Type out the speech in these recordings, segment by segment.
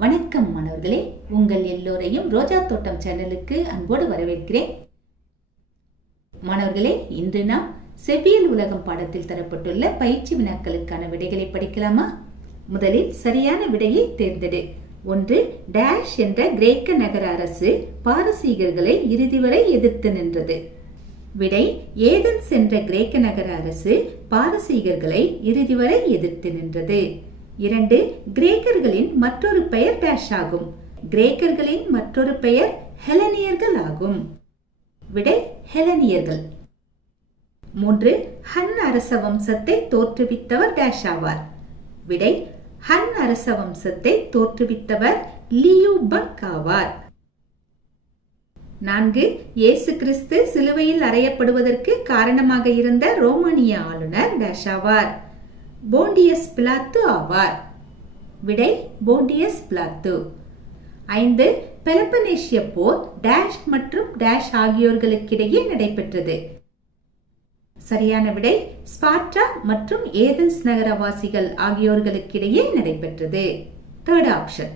வணக்கம் மாணவர்களே. உங்கள் எல்லோரையும் ரோஜா தோட்டம் சேனலுக்கு அன்போடு வரவேற்கிறேன். மாணவர்களே இன்று நாம் செவியல் உலகம் பாடத்தில் தரப்பட்டுள்ள பயிற்சி வினாக்களுக்கான விடைகளை படிக்கலாமா? முதலில் சரியான விடையை தேர்ந்தெடு. ஒன்று டேஷ் என்ற கிரேக்க நகர அரசு பாரசீகர்களை இறுதி வரை எதிர்த்து நின்றது. விடை ஏதென்ஸ் என்ற கிரேக்க நகர அரசு பாரசீகர்களை இறுதி வரை எதிர்த்து நின்றது. இரண்டு கிரேக்கர்களின் மற்றொரு பெயர் டேஷ் ஆகும் கிரேக்கர்களின் மற்றொரு பெயர் ஹெலனியர்கள் ஆகும் விடை ஹெலனியர்கள். மூன்று ஹன் அரச வம்சத்தை தோற்றுவித்தவர் டேஷ் ஆவார் விடை ஹன் அரச வம்சத்தை தோற்றுவித்தவர் லியூபக் ஆவார் நான்கு இயேசு கிறிஸ்து சிலுவையில் அறையப்படுவதற்கு காரணமாக இருந்த ரோமானிய ஆளுநர் டேஷ் ஆவார் போண்டியஸ் பிளாத்து ஆவார். விடை போண்டியஸ் பிளாத்து ஐந்து பெலப்பனேஷிய போர் டேஷ் மற்றும் டேஷ் ஆகியோர்களுக்கிடையே நடைபெற்றது. சரியான விடை ஸ்பார்டா மற்றும் ஏதென்ஸ் நகரவாசிகள் ஆகியோர்களுக்கிடையே நடைபெற்றது. தேர்ட் ஆப்ஷன்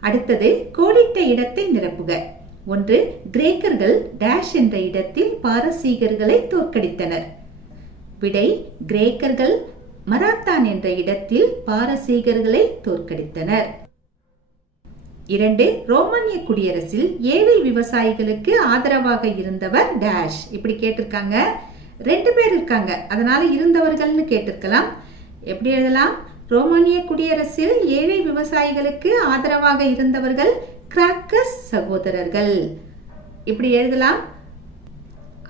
அடுத்தது கோடிட்ட இடத்தை நிரப்புக. ஒன்று கிரேக்கர்கள் டேஷ் என்ற இடத்தில் பாரசீகர்களை தோற்கடித்தனர். விடை கிரேக்கர்கள் மராத்தான் என்ற இடத்தில் பாரசீகர்களை தோற்கடித்தனர். இரண்டு ரோமானிய குடியரசில் ஏழை விவசாயிகளுக்கு ஆதரவாக இருந்தவர் டேஷ். இப்படி கேட்டிருக்காங்க. ரெண்டு பேர் இருக்காங்க. அதனால இருந்தவர்கள்னு கேட்டிருக்கலாம். எப்படி எழுதலாம்? ரோமானிய குடியரசில் ஏழை விவசாயிகளுக்கு ஆதரவாக இருந்தவர்கள் கிராக்கஸ் சகோதரர்கள். இப்படி எழுதலாம்.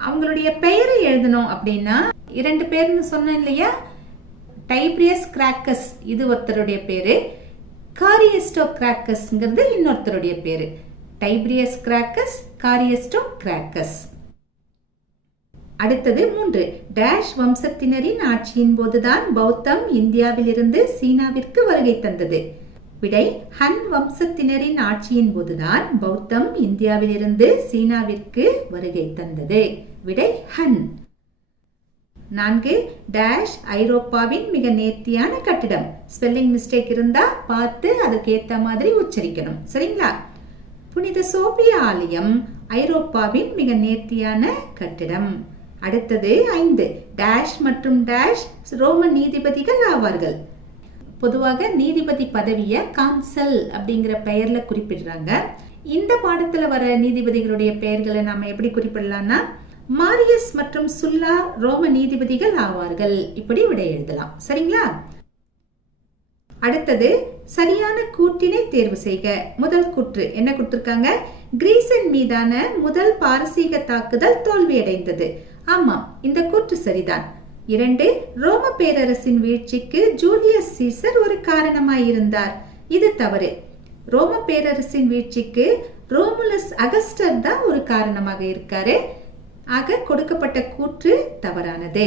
அவங்களுடைய பெயரை எழுதணும் அப்படின்னா இரண்டு பேர்னு சொன்னேன் இல்லையா? டைப்ரியஸ் கிராக்கஸ் இது ஒருத்தருடைய பேரு. காரியஸ்டோ கிராக்கஸ்ங்கிறது இன்னொருத்தருடைய பேரு. டைப்ரியஸ் கிராக்கஸ் காரியஸ்டோ கிராக்கஸ் அடுத்தது மூன்று. டேஷ் வம்சத்தினரின் ஆட்சியின் போதுதான் பௌத்தம் இந்தியாவிலிருந்து சீனாவிற்கு வருகை தந்தது. விடை ஹன் வம்சத்தினரின் ஆட்சியின் போதுதான் பௌத்தம் இந்தியாவிலிருந்து சீனாவிற்கு வருகை தந்தது. விடை ஹன். நான்கு டேஷ் ஐரோப்பாவின் மிக நேர்த்தியான கட்டிடம். ஸ்பெல்லிங் மிஸ்டேக் இருந்தா பார்த்து அதுக்கு ஏத்த மாதிரி உச்சரிக்கணும். சரிங்களா? புனித சோபியா ஆலயம் ஐரோப்பாவின் மிக நேர்த்தியான கட்டிடம். அடுத்தது ஐந்து டேஷ் மற்றும் டேஷ் ரோம நீதிபதிகள் ஆவார்கள். பொதுவாக நீதிபதி பதவியை கான்சல் அப்படிங்கிற பெயர்ல குறிப்பிடுறாங்க. இந்த பாடத்துல வர நீதிபதிகளுடைய பெயர்களை நாம எப்படி குறிப்பிடலாம்னா மாரியஸ் மற்றும் சுல்லா ரோம நீதிபதிகள் ஆவார்கள். இப்படி விடை எழுதலாம். சரிங்களா? அடுத்தது சரியான கூற்றினை தேர்வு செய்க. முதல் கூற்று என்ன கொடுத்திருக்காங்க? கிரீசன் மீதான முதல் பாரசீக தாக்குதல் தோல்வியடைந்தது. ஆமா இந்த கூற்று சரிதான். இரண்டு ரோம பேரரசின் வீழ்ச்சிக்கு ஜூலியஸ் சீசர் ஒரு காரணமாயிருந்தார் இது தவறு. ரோம பேரரசின் வீழ்ச்சிக்கு ரோமுலஸ் அகஸ்டர் தான் ஒரு காரணமாக இருக்காரு. ஆக கொடுக்கப்பட்ட கூற்று தவறானது.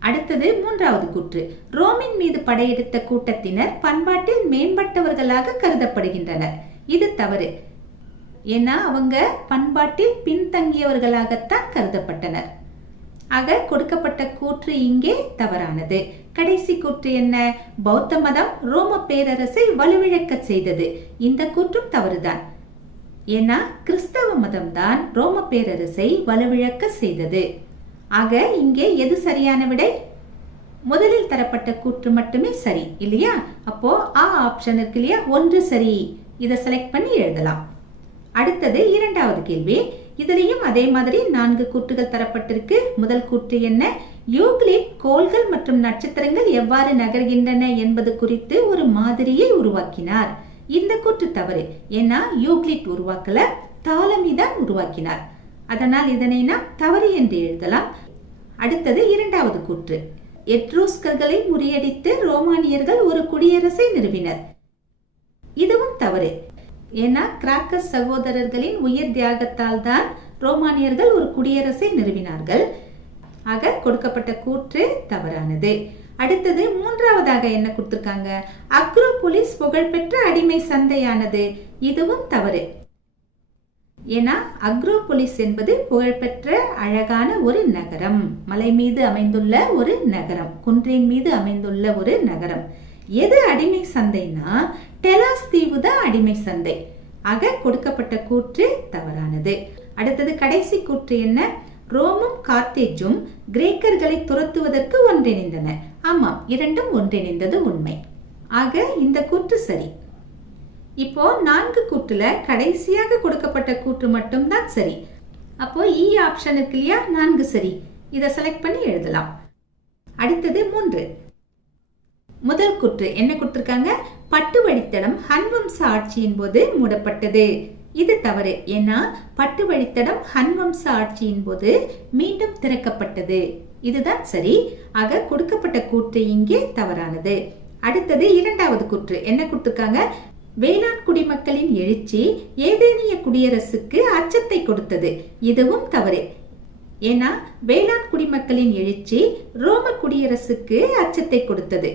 அடுத்தது மூன்றாவது கூற்று. ரோமின் மீது படையெடுத்த கூட்டத்தினர் பண்பாட்டில் மேம்பட்டவர்களாக கருதப்படுகின்றனர். இது தவறு. ஏன்னா அவங்க பண்பாட்டில் பின்தங்கியவர்களாகத்தான் கருதப்பட்டனர். ஆக கொடுக்கப்பட்ட கூற்று இங்கே தவறானது. கடைசி கூற்று என்ன? பௌத்த மதம் ரோம பேரரசை வலுவிழக்க செய்தது. இந்த கூற்றும் தவறுதான். ஏன்னா கிறிஸ்தவ மதம் தான் ரோம பேரரசை வலுவிழக்க செய்தது. ஆக இங்கே எது சரியான விடை? முதலில் தரப்பட்ட கூற்று மட்டுமே சரி இல்லையா? அப்போ ஆ ஆப்ஷன் இருக்கு இல்லையா? ஒன்று சரி. இதை செலக்ட் பண்ணி எழுதலாம். அடுத்தது இரண்டாவது கேள்வி. இதுலயும் அதே மாதிரி நான்கு கூற்றுகள் தரப்பட்டிருக்கு. முதல் கூற்று என்ன? யூக்ளிட் கோள்கள் மற்றும் நட்சத்திரங்கள் எவ்வாறு நகர்கின்றன என்பது குறித்து ஒரு மாதிரியை உருவாக்கினார். இந்த கூற்று தவறு. ஏன்னா யூக்ளிட் உருவாக்கல தாலமி தான் உருவாக்கினார். அதனால் இதனை நாம் தவறு என்று எழுதலாம். அடுத்தது இரண்டாவது கூற்று. எட்ரூஸ்கர்களை முறியடித்து ரோமானியர்கள் ஒரு குடியரசை நிறுவினர். இதுவும் தவறு. ஏன்னா கிராக்கஸ் சகோதரர்களின் உயிர் தியாகத்தால் தான் ரோமானியர்கள் ஒரு குடியரசை நிறுவினார்கள். ஆக கொடுக்கப்பட்ட கூற்று தவறானது. அடுத்தது மூன்றாவதாக என்ன கொடுத்துருக்காங்க? அக்ரோபோலிஸ் புகழ்பெற்ற அடிமை சந்தையானது. இதுவும் தவறு. ஏன்னா அக்ரோபோலிஸ் என்பது புகழ்பெற்ற அழகான ஒரு நகரம். மலை மீது அமைந்துள்ள ஒரு நகரம். குன்றின் மீது அமைந்துள்ள ஒரு நகரம். எது அடிமை சந்தைனா டெலாஸ் தீவு தான் அடிமை சந்தை. ஆக கொடுக்கப்பட்ட கூற்று தவறானது. அடுத்தது கடைசி கூற்று என்ன? ரோமும் கார்த்தேஜும் கிரேக்கர்களை துரத்துவதற்கு ஒன்றிணைந்தன. ஆமாம் இரண்டும் ஒன்றிணைந்தது உண்மை. ஆக இந்த கூற்று சரி. இப்போ நான்கு கூற்றுல கடைசியாக கொடுக்கப்பட்ட கூற்று மட்டும்தான் சரி. அப்போ e இ ஆப்ஷன் இருக்கு இல்லையா? நான்கு சரி. இதை செலக்ட் பண்ணி எழுதலாம். அடுத்தது மூன்று. முதல் கூற்று என்ன கொடுத்திருக்காங்க? பட்டு வழித்தடம் ஹன்வம்ச ஆட்சியின் போது மூடப்பட்டது. இது தவறு. ஏன்னா பட்டு வழித்தடம் ஹன்வம்ச ஆட்சியின் போது மீண்டும் திறக்கப்பட்டது. இதுதான் சரி. ஆக கொடுக்கப்பட்ட கூற்று இங்கே தவறானது. அடுத்தது இரண்டாவது கூற்று. என்ன கொடுத்திருக்காங்க வேளாண் குடிமக்களின் எழுச்சி ஏதேனிய குடியரசுக்கு அச்சத்தை கொடுத்தது. இதுவும் தவறு. ஏன்னா வேளாண் குடிமக்களின் எழுச்சி ரோம குடியரசுக்கு அச்சத்தை கொடுத்தது.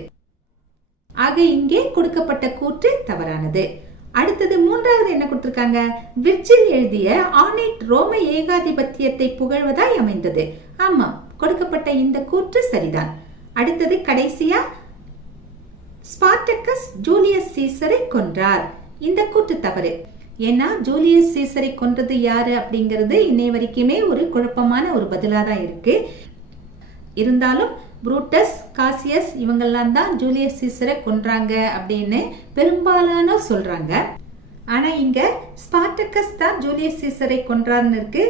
ஆக இங்கே கொடுக்கப்பட்ட கூற்று தவறானது. அடுத்தது மூன்றாவது என்ன கொடுத்திருக்காங்க? விர்ஜில் எழுதிய ஆனைட் ரோம ஏகாதிபத்தியத்தை புகழ்வதாய் அமைந்தது. ஆமா கொடுக்கப்பட்ட இந்த கூற்று சரிதான். அடுத்தது கடைசியா ஸ்பார்டக்கஸ் ஜூலியஸ் சீசரை கொன்றார். இந்த கூற்று தவறு. ஏன்னா ஜூலியஸ் சீசரை கொன்றது யாரு அப்படிங்கிறது இன்னை வரைக்குமே ஒரு குழப்பமான ஒரு பதிலா தான் இருக்கு. இருந்தாலும் புரூட்டஸ் காசியஸ் இவங்கெல்லாம் தான் ஜூலியஸ் சீசரை கொன்றாங்க அப்படின்னு பெரும்பாலானோர் சொல்றாங்க. ஆனா இங்க ஸ்பார்டக்கஸ் தான் ஜூலியஸ் சீசரை கொன்றார்னு இருக்கு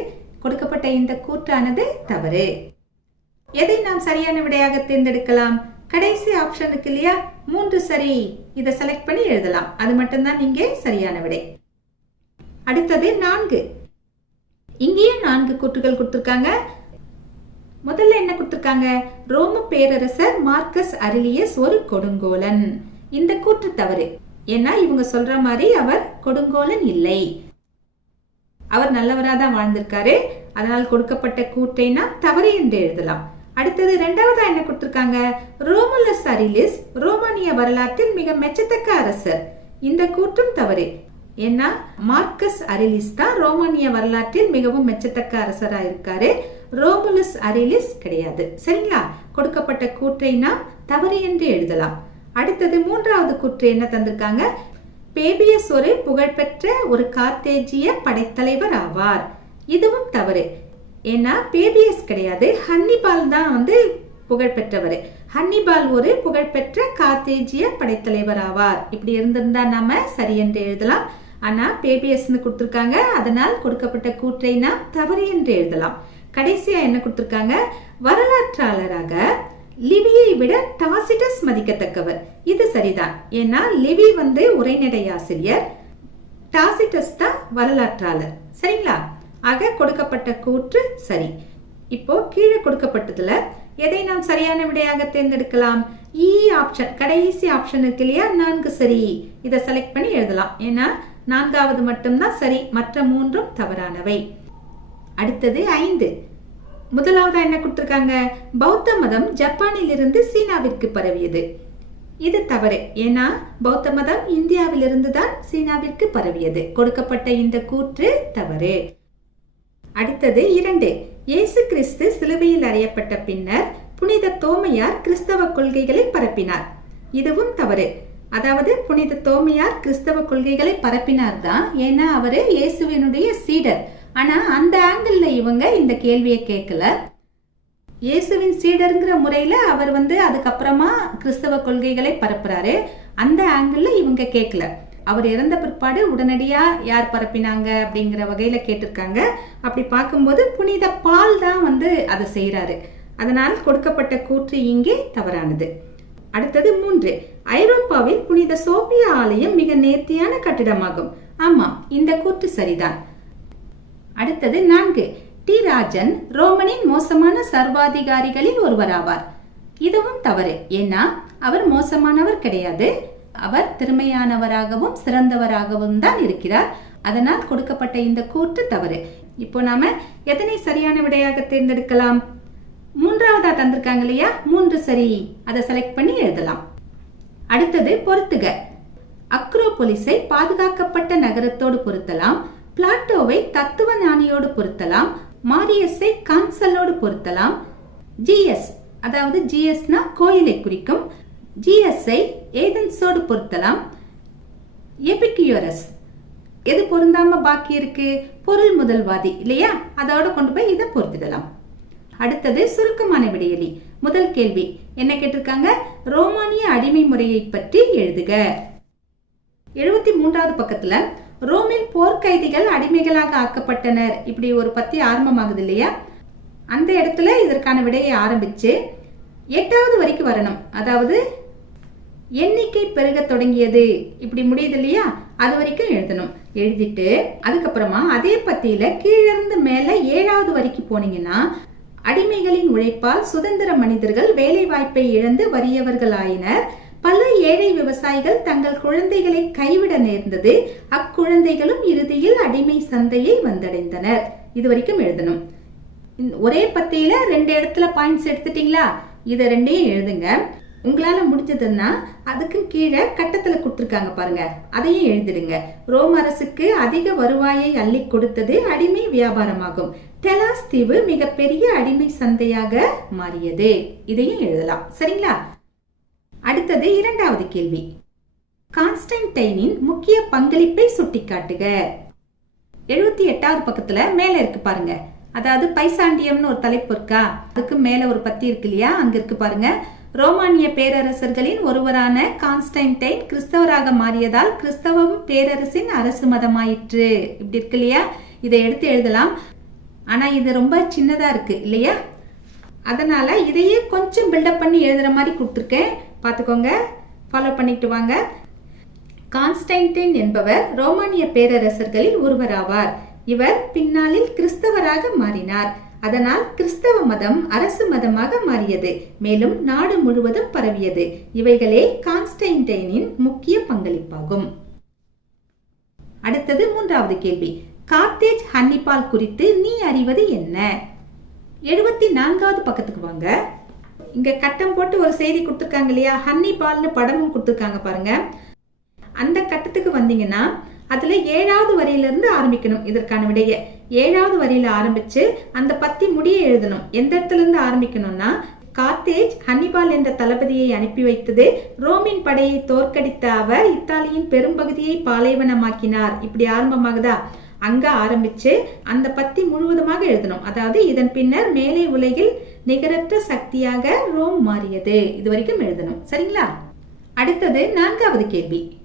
கொடுக்கப்பட்ட இந்த கூற்றானது தவறு. எதை நாம் சரியான விடையாக தேர்ந்தெடுக்கலாம்? கடைசி ஆப்ஷன் இருக்கு இல்லையா? மூன்று சரி. இதை செலக்ட் பண்ணி எழுதலாம். அது மட்டும்தான் இங்கே சரியான விடை. அடுத்தது நான்கு. இங்கேயும் நான்கு கூற்றுகள் கொடுத்துருக்காங்க. முதல்ல என்ன கொடுத்துருக்காங்க? ரோம பேரரசர் மார்க்கஸ் அரிலியஸ் ஒரு கொடுங்கோலன். இந்த கூற்று தவறு. ஏன்னா இவங்க சொல்ற மாதிரி அவர் கொடுங்கோலன் இல்லை. அவர் நல்லவரா தான் வாழ்ந்திருக்காரு. அதனால் கொடுக்கப்பட்ட கூற்றை நாம் தவறு என்று எழுதலாம். அடுத்தது ரெண்டாவதா என்ன கொடுத்திருக்காங்க? ரோமுலஸ் அரிலிஸ் ரோமானிய வரலாற்றில் மிக மெச்சத்தக்க அரசர். இந்த கூற்றும் தவறு. ஏன்னா மார்க்கஸ் அரிலிஸ் தான் ரோமானிய வரலாற்றில் மிகவும் மெச்சத்தக்க அரசராக இருக்காரு ரோமுலஸ் அரிலிஸ் கிடையாது. சரிங்களா? கொடுக்கப்பட்ட கூற்றை நாம் தவறு என்று எழுதலாம். அடுத்தது மூன்றாவது கூற்று என்ன தந்திருக்காங்க? பேபியஸ் ஒரு புகழ்பெற்ற ஒரு கார்த்தேஜிய படைத்தலைவர் ஆவார். இதுவும் தவறு. ஏன்னா பேபியஸ் கிடையாது. ஹன்னிபால் தான் வந்து புகழ்பெற்றவர். ஹன்னிபால் ஒரு புகழ்பெற்ற கார்த்தேஜிய படைத்தலைவர் ஆவார். இப்படி இருந்திருந்தா நாம சரி என்று எழுதலாம். ஆனா பேபியஸ்னு கொடுத்திருக்காங்க. அதனால் கொடுக்கப்பட்ட கூற்றை நாம் தவறு என்று எழுதலாம். கடைசியா என்ன கொடுத்திருக்காங்க? வரலாற்றாளராக லிவியை விட டாசிட்டஸ் மதிக்கத்தக்கவர். இது சரிதான். ஏன்னா லிவி வந்து உரைநடை ஆசிரியர். டாசிட்டஸ் தான் வரலாற்றாளர். சரிங்களா? ஆக கொடுக்கப்பட்ட கூற்று சரி. இப்போ கீழே கொடுக்கப்பட்டதுல எதை நாம் சரியான விடையாக தேர்ந்தெடுக்கலாம்? E இ ஆப்ஷன் கடைசி ஆப்ஷன் இருக்கு இல்லையா? நான்கு சரி. இதை செலக்ட் பண்ணி எழுதலாம். ஏன்னா நான்காவது மட்டும்தான் சரி. மற்ற மூன்றும் தவறானவை. அடுத்தது ஐந்து. முதலாவதா என்ன கொடுத்துருக்காங்க? பௌத்த மதம் ஜப்பானில் இருந்து சீனாவிற்கு பரவியது. இது தவறு. ஏன்னா பௌத்த மதம் இந்தியாவிலிருந்து தான் சீனாவிற்கு பரவியது. கொடுக்கப்பட்ட இந்த கூற்று தவறு. அடுத்தது இரண்டு. இயேசு கிறிஸ்து சிலுவையில் அறையப்பட்ட பின்னர் புனித தோமையார் கிறிஸ்தவ கொள்கைகளை பரப்பினார். இதுவும் தவறு. அதாவது புனித தோமையார் கிறிஸ்தவ கொள்கைகளை பரப்பினார் தான் ஏன்னா அவரு இயேசுவினுடைய சீடர். ஆனால் அந்த ஆங்கிளில் இவங்க இந்த கேள்வியை கேட்கல. இயேசுவின் சீடருங்கிற முறையில் அவர் வந்து அதுக்கப்புறமா கிறிஸ்தவ கொள்கைகளை பரப்புறாரு. அந்த ஆங்கிளில் இவங்க கேட்கல. அவர் இறந்த பிற்பாடு உடனடியாக யார் பரப்பினாங்க அப்படிங்கிற வகையில் கேட்டிருக்காங்க. அப்படி பார்க்கும்போது புனித பால் தான் வந்து அதை செய்கிறாரு அதனால் கொடுக்கப்பட்ட கூற்று இங்கே தவறானது. அடுத்தது மூன்று. ஐரோப்பாவில் புனித சோபியா ஆலயம் மிக நேர்த்தியான கட்டிடமாகும். ஆமாம் இந்த கூற்று சரிதான். அடுத்தது நான்கு. டி. ராஜன் ரோமனின் மோசமான சர்வாதிகாரிகளில் ஒருவராவார். இதுவும் தவறு. ஏன்னா அவர் மோசமானவர் கிடையாது. அவர் திறமையானவராகவும் சிறந்தவராகவும் தான் இருக்கிறார். அதனால் கொடுக்கப்பட்ட இந்த கூற்று தவறு. இப்போ நாம எதனை சரியான விடையாக தேர்ந்தெடுக்கலாம்? மூன்றாவதா தந்திருக்காங்க இல்லையா? மூன்று சரி. அதை செலக்ட் பண்ணி எழுதலாம். அடுத்தது பொருத்துக அக்ரோபொலிஸை பாதுகாக்கப்பட்ட நகரத்தோடு பொருத்தலாம். பிளாட்டோவை தத்துவ ஞானியோடு பொருத்தலாம். மாரியஸை கான்சலோடு பொருத்தலாம். ஜிஎஸ் அதாவது ஜிஎஸ்னா கோயிலை குறிக்கும். ஜிஎஸ்ஐ ஏதென்ஸோடு பொருத்தலாம். எபிக்யூரஸ் எது பொருந்தாம பாக்கி இருக்கு? பொருள் முதல்வாதி இல்லையா? அதோட கொண்டு போய் இதை பொருத்திடலாம். அடுத்தது சுருக்கமான விடையலி. முதல் கேள்வி என்ன கேட்டிருக்காங்க? ரோமானிய அடிமை முறையை பற்றி எழுதுக. எழுபத்தி மூன்றாவது பக்கத்துல ரோமில் போர்க்கைதிகள் அடிமைகளாக ஆக்கப்பட்டனர். இப்படி ஒரு பத்தி ஆரம்பமாகுது இல்லையா? அந்த இடத்துல இதற்கான விடையை ஆரம்பிச்சு எட்டாவது வரைக்கும் வரணும். அதாவது எண்ணிக்கை பெருக தொடங்கியது. இப்படி முடியுது இல்லையா? அது வரைக்கும் எழுதணும். எழுதிட்டு அதுக்கப்புறமா அதே பத்தியில கீழிருந்து மேல ஏழாவது வரைக்கும் போனீங்கன்னா அடிமைகளின் உழைப்பால் சுதந்திர மனிதர்கள் வேலை வாய்ப்பை இழந்து வறியவர்களாயினர். பல ஏழை விவசாயிகள் தங்கள் குழந்தைகளை கைவிட நேர்ந்தது. அக்குழந்தைகளும் இறுதியில் அடிமை சந்தையை வந்தடைந்தனர். இது வரைக்கும் எழுதணும் ஒரே பத்தியில ரெண்டு இடத்துல பாயிண்ட்ஸ் எடுத்துட்டீங்களா? இதை ரெண்டையும் எழுதுங்க. உங்களால முடிஞ்சதுன்னா அதுக்கு கீழே கட்டத்துல கொடுத்துருக்காங்க பாருங்க. அதையும் எழுதிடுங்க. ரோம் அரசுக்கு அதிக வருவாயை அள்ளி கொடுத்தது அடிமை வியாபாரமாகும். டெலாஸ் தீவு மிகப்பெரிய அடிமை சந்தையாக மாறியது. இதையும் எழுதலாம். சரிங்களா? அடுத்தது இரண்டாவது கேள்வி. கான்ஸ்டன்டைனின் முக்கிய பங்களிப்பை சுட்டிக்காட்டுக. எழுபத்தி எட்டாவது பக்கத்துல மேல இருக்கு பாருங்க. அதாவது பைசாண்டியம்னு ஒரு தலைப்பு இருக்கா? அதுக்கு மேல ஒரு பத்தி இருக்கு இல்லையா? அங்க இருக்கு பாருங்க. ரோமானிய பேரரசர்களின் ஒருவரான கான்ஸ்டன்டைன் கிறிஸ்தவராக மாறியதால் கிறிஸ்தவம் பேரரசின் அரசு மதமாயிற்று. இப்படி இருக்கு இல்லையா? இதை எடுத்து எழுதலாம். ஆனா இது ரொம்ப சின்னதா இருக்கு இல்லையா? அதனால இதையே கொஞ்சம் பில்டப் பண்ணி எழுதுற மாதிரி கொடுத்துருக்கேன். பார்த்துக்கோங்க. ஃபாலோ பண்ணிட்டு வாங்க. கான்ஸ்டைன்டைன் என்பவர் ரோமானிய பேரரசர்களில் ஒருவராவார். இவர் பின்னாளில் கிறிஸ்தவராக மாறினார். அதனால் கிறிஸ்தவ மதம் அரசு மதமாக மாறியது. மேலும் நாடு முழுவதும் பரவியது. இவைகளே கான்ஸ்டைன்டைனின் முக்கிய பங்களிப்பாகும். அடுத்தது மூன்றாவது கேள்வி. கார்த்தேஜ் ஹன்னிபால் குறித்து நீ அறிவது என்ன? எழுபத்தி நான்காவது பக்கத்துக்கு வாங்க. இங்க கட்டம் போட்டு ஒரு செய்தி கொடுத்துருக்காங்க இல்லையா? ஹன்னிபால்னு படமும் கொடுத்துருக்காங்க பாருங்க. அந்த கட்டத்துக்கு வந்தீங்கன்னா அதுல ஏழாவது வரியில இருந்து ஆரம்பிக்கணும் இதற்கான விடைய. ஏழாவது வரியில ஆரம்பிச்சு அந்த பத்தி முடிய எழுதணும். எந்த இடத்துல இருந்து ஆரம்பிக்கணும்னா கார்த்தேஜ் ஹன்னிபால் என்ற தளபதியை அனுப்பி வைத்தது ரோமின் படையை தோற்கடித்த அவர் இத்தாலியின் பெரும்பகுதியை பாலைவனமாக்கினார். இப்படி ஆரம்பமாகுதா? அங்க ஆரம்பிச்சு அந்த பத்தி முழுவதுமாக எழுதணும். அதாவது இதன் பின்னர் மேலே உலகில் நிகரற்ற சக்தியாக ரோம் மாறியது. இது வரைக்கும் எழுதணும். சரிங்களா? அடுத்தது நான்காவது கேள்வி.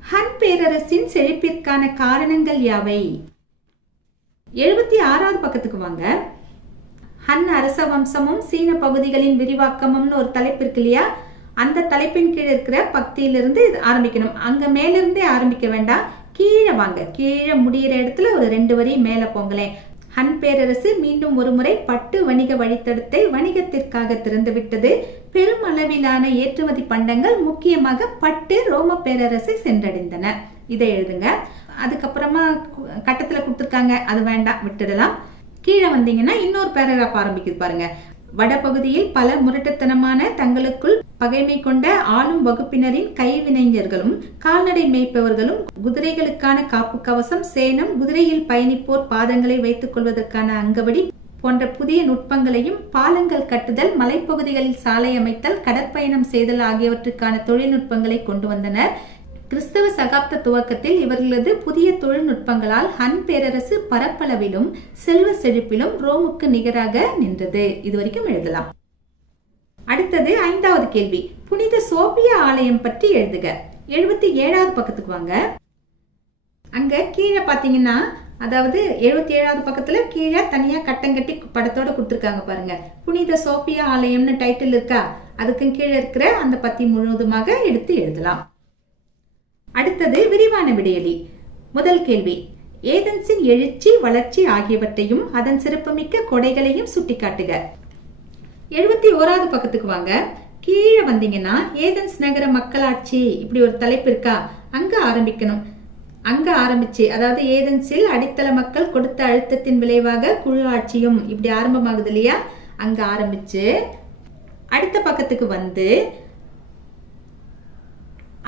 ஹன் பேரரசின் செழிப்பிற்கான காரணங்கள் யாவை? எழுபத்தி ஆறாவது பக்கத்துக்கு வாங்க. ஹன் அரச வம்சமும் சீன பகுதிகளின் விரிவாக்கமும்னு ஒரு தலைப்பு இருக்கு இல்லையா? அந்த தலைப்பின் கீழ் இருக்கிற பக்தியிலிருந்து இது ஆரம்பிக்கணும். அங்க மேலிருந்தே ஆரம்பிக்க வேண்டாம். கீழே வாங்க. கீழே முடிகிற இடத்துல ஒரு ரெண்டு வரி மேல போங்களேன். ஹன் பேரரசு மீண்டும் ஒருமுறை பட்டு வணிக வழித்தடத்தை வணிகத்திற்காக திறந்துவிட்டது பெரும் அளவிலான ஏற்றுமதி பண்டங்கள் முக்கியமாக பட்டு ரோம பேரரசை சென்றடைந்தன. இதை எழுதுங்க. அதுக்கப்புறமா கட்டத்துல கொடுத்துருக்காங்க. அது வேண்டாம் விட்டுடலாம். கீழே வந்தீங்கன்னா இன்னொரு பேராகிராஃப் ஆரம்பிக்குது பாருங்க. வடபகுதியில் பல முரட்டுத்தனமான தங்களுக்குள் பகைமை கொண்ட ஆளும் வகுப்பினரின் கைவினைஞர்களும் கால்நடை மேய்ப்பவர்களும் குதிரைகளுக்கான காப்பு கவசம் சேனம் குதிரையில் பயணிப்போர் பாதங்களை வைத்துக் கொள்வதற்கான அங்கவடி போன்ற புதிய நுட்பங்களையும் பாலங்கள் கட்டுதல் மலைப்பகுதிகளில் சாலை அமைத்தல் கடற்பயணம் செய்தல் ஆகியவற்றுக்கான தொழில்நுட்பங்களை கொண்டு வந்தனர். கிறிஸ்தவ சகாப்த துவக்கத்தில் இவர்களது புதிய தொழில்நுட்பங்களால் ஹன் பேரரசு பரப்பளவிலும் செல்வ செழிப்பிலும் ரோமுக்கு நிகராக நின்றது. இது வரைக்கும் எழுதலாம். அடுத்தது ஐந்தாவது கேள்வி. புனித சோபியா ஆலயம் பற்றி எழுதுக. எழுபத்தி ஏழாவது பக்கத்துக்கு வாங்க. அங்க கீழே பாத்தீங்கன்னா அதாவது எழுபத்தி ஏழாவது பக்கத்துல கீழே தனியா கட்டங்கட்டி படத்தோட கொடுத்துருக்காங்க பாருங்க. புனித சோபியா ஆலயம்னு டைட்டில் இருக்கா? அதுக்கு கீழே இருக்கிற அந்த பத்தி முழுவதுமாக எடுத்து எழுதலாம். அடுத்தது விரிவான விடையலி. முதல் கேள்வி. ஏதன்ஸின் எழுச்சி வளர்ச்சி ஆகியவற்றையும் அதன் சிறப்புமிக்க கொடைகளையும் சுட்டிக்காட்டுக. எழுபத்தி ஓராவது பக்கத்துக்கு வாங்க. கீழே வந்தீங்கன்னா ஏதென்ஸ் நகர மக்களாட்சி இப்படி ஒரு தலைப்பு இருக்கா? அங்க ஆரம்பிக்கணும். அங்க ஆரம்பிச்சு அதாவது ஏதென்ஸில் அடித்தள மக்கள் கொடுத்த அழுத்தத்தின் விளைவாக குழு ஆட்சியும் இப்படி ஆரம்பமாகுது இல்லையா? அங்க ஆரம்பிச்சு அடுத்த பக்கத்துக்கு வந்து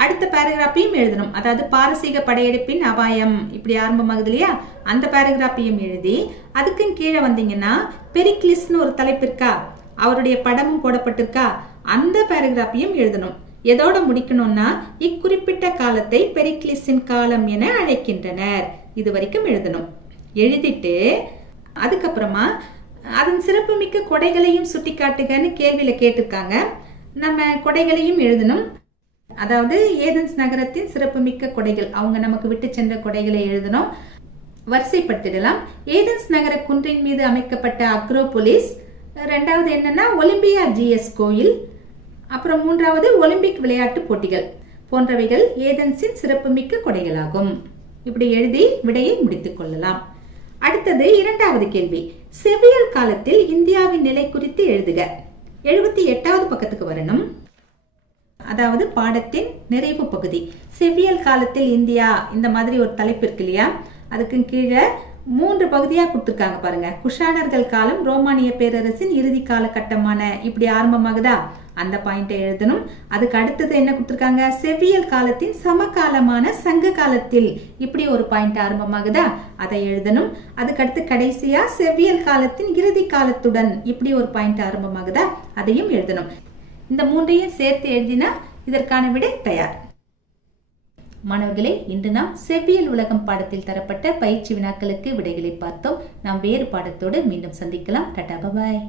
அடுத்த பேராகிராஃபையும் எழுதணும். அதாவது பாரசீக படையெடுப்பின் அபாயம். இப்படி ஆரம்பமாகுது இல்லையா? அந்த பேராகிராஃபையும் எழுதி அதுக்கும் கீழே வந்தீங்கன்னா பெரிக்லிஸ்னு ஒரு தலைப்பு இருக்கா? அவருடைய படமும் போடப்பட்டிருக்கா? அந்த பேராகிராஃபையும் எழுதணும். எதோட முடிக்கணும்னா இக்குறிப்பிட்ட காலத்தை பெரிக்லிஸின் காலம் என அழைக்கின்றனர். இது வரைக்கும் எழுதணும். எழுதிட்டு அதுக்கப்புறமா அதன் சிறப்புமிக்க கொடைகளையும் சுட்டிக்காட்டுகன்னு கேள்வியில கேட்டிருக்காங்க. நம்ம கொடைகளையும் எழுதணும். அதாவது ஏதன்ஸ் நகரத்தின் சிறப்புமிக்க கொடைகள். அவங்க நமக்கு விட்டு சென்ற கொடைகளை எழுதணும். வரிசைப்படுத்திடலாம். ஏதன்ஸ் நகர குன்றின் மீது அமைக்கப்பட்ட அக்ரோபோலிஸ். ரெண்டாவது என்னன்னா ஒலிம்பியா ஜிஎஸ் கோயில். அப்புறம் மூன்றாவது ஒலிம்பிக் விளையாட்டு போட்டிகள். போன்றவைகள் ஏதன்ஸின் சிறப்புமிக்க கொடைகளாகும். இப்படி எழுதி விடையை முடித்துக் கொள்ளலாம். அடுத்தது இரண்டாவது கேள்வி. செவ்வியல் காலத்தில் இந்தியாவின் நிலை குறித்து எழுதுக. எழுபத்தி எட்டாவது பக்கத்துக்கு வரணும். அதாவது பாடத்தின் நிறைவு பகுதி. செவ்வியல் காலத்தில் இந்தியா இந்த மாதிரி ஒரு தலைப்பு இருக்கு இல்லையா? அதுக்கு கீழே மூன்று பகுதியா கொடுத்துருக்காங்க பாருங்க. குஷானர்கள் காலம் ரோமானிய பேரரசின் இறுதி காலகட்டமான இப்படி ஆரம்பமாகுதா? அந்த பாயிண்டை எழுதணும். அதுக்கு அடுத்தது என்ன கொடுத்துருக்காங்க? செவ்வியல் காலத்தின் சமகாலமான சங்க காலத்தில் இப்படி ஒரு பாயிண்ட் ஆரம்பமாகுதா? அதை எழுதணும். அதுக்கு அடுத்து கடைசியா செவ்வியல் காலத்தின் இறுதி காலத்துடன் இப்படி ஒரு பாயிண்ட் ஆரம்பமாகுதா? அதையும் எழுதணும். இந்த மூன்றையும் சேர்த்து எழுதினா இதற்கான விடை தயார். மாணவர்களே இன்று நாம் செவ்வியல் உலகம் பாடத்தில் தரப்பட்ட பயிற்சி வினாக்களுக்கு விடைகளை பார்த்தோம். நாம் வேறு பாடத்தோடு மீண்டும் சந்திக்கலாம். Tata bye bye.